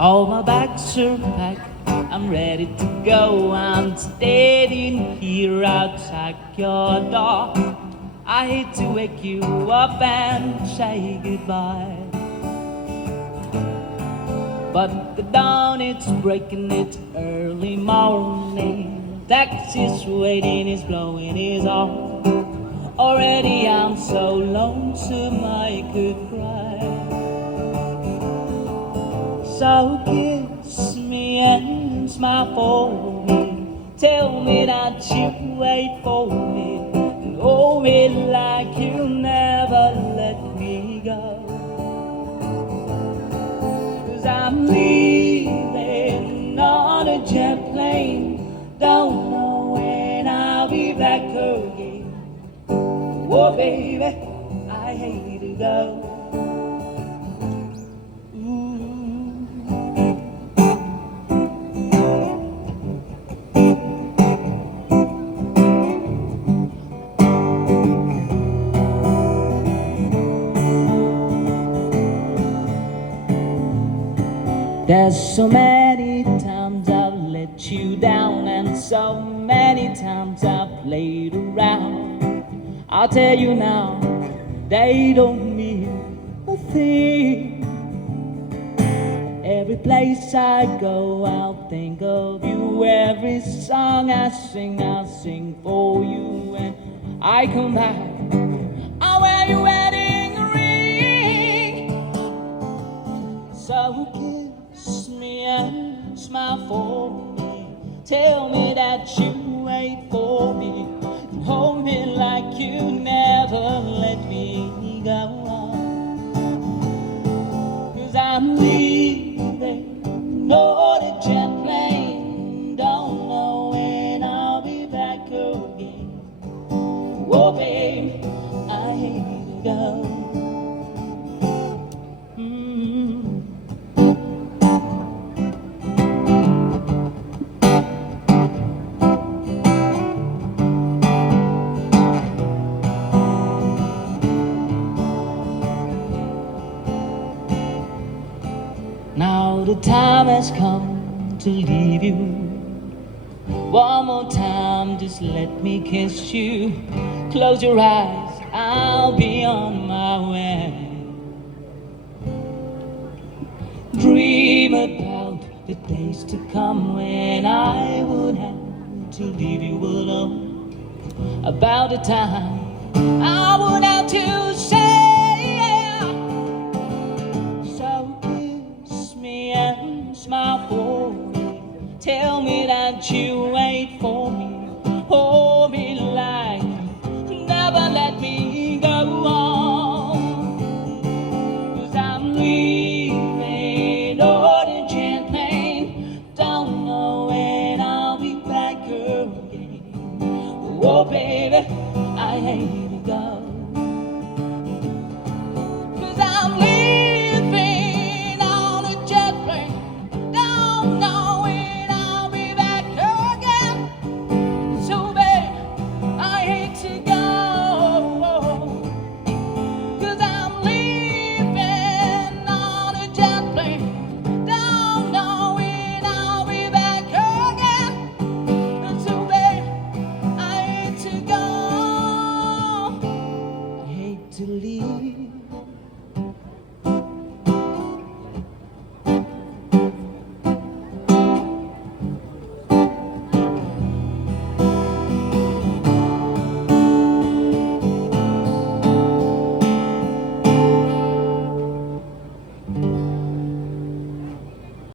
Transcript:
All my bags are packed, I'm ready to go. I'm standing here outside your door. I hate to wake you up and say goodbye, but the dawn, it's breaking, it's early morning. Taxi's waiting, he's blowing his horn. Already I'm so lonesome I could cry. So kiss me and smile for me. Tell me that you wait for me. And hold me like you'll never let me go. 'Cause I'm leaving on a jet plane. Don't know when I'll be back again. Oh baby, I hate to go. There's so many times I've let you down, and so many times I've played around. I'll tell you now, they don't mean a thing. Every place I go, I'll think of you. Every song I sing, I'll sing for you. And I come back, I'll wear your wedding ring. So kiss me and smile for me. Tell me that you wait for me. Hold me like you never let me go. 'Cause I'm leaving on a jet plane. Don't know when I'll be back again. Oh babe, I hate to go. Now the time has come to leave you. One more time, just let me kiss you. Close your eyes, I'll be on my way. Dream about the days to come when I would have to leave you alone. About the time I would have to say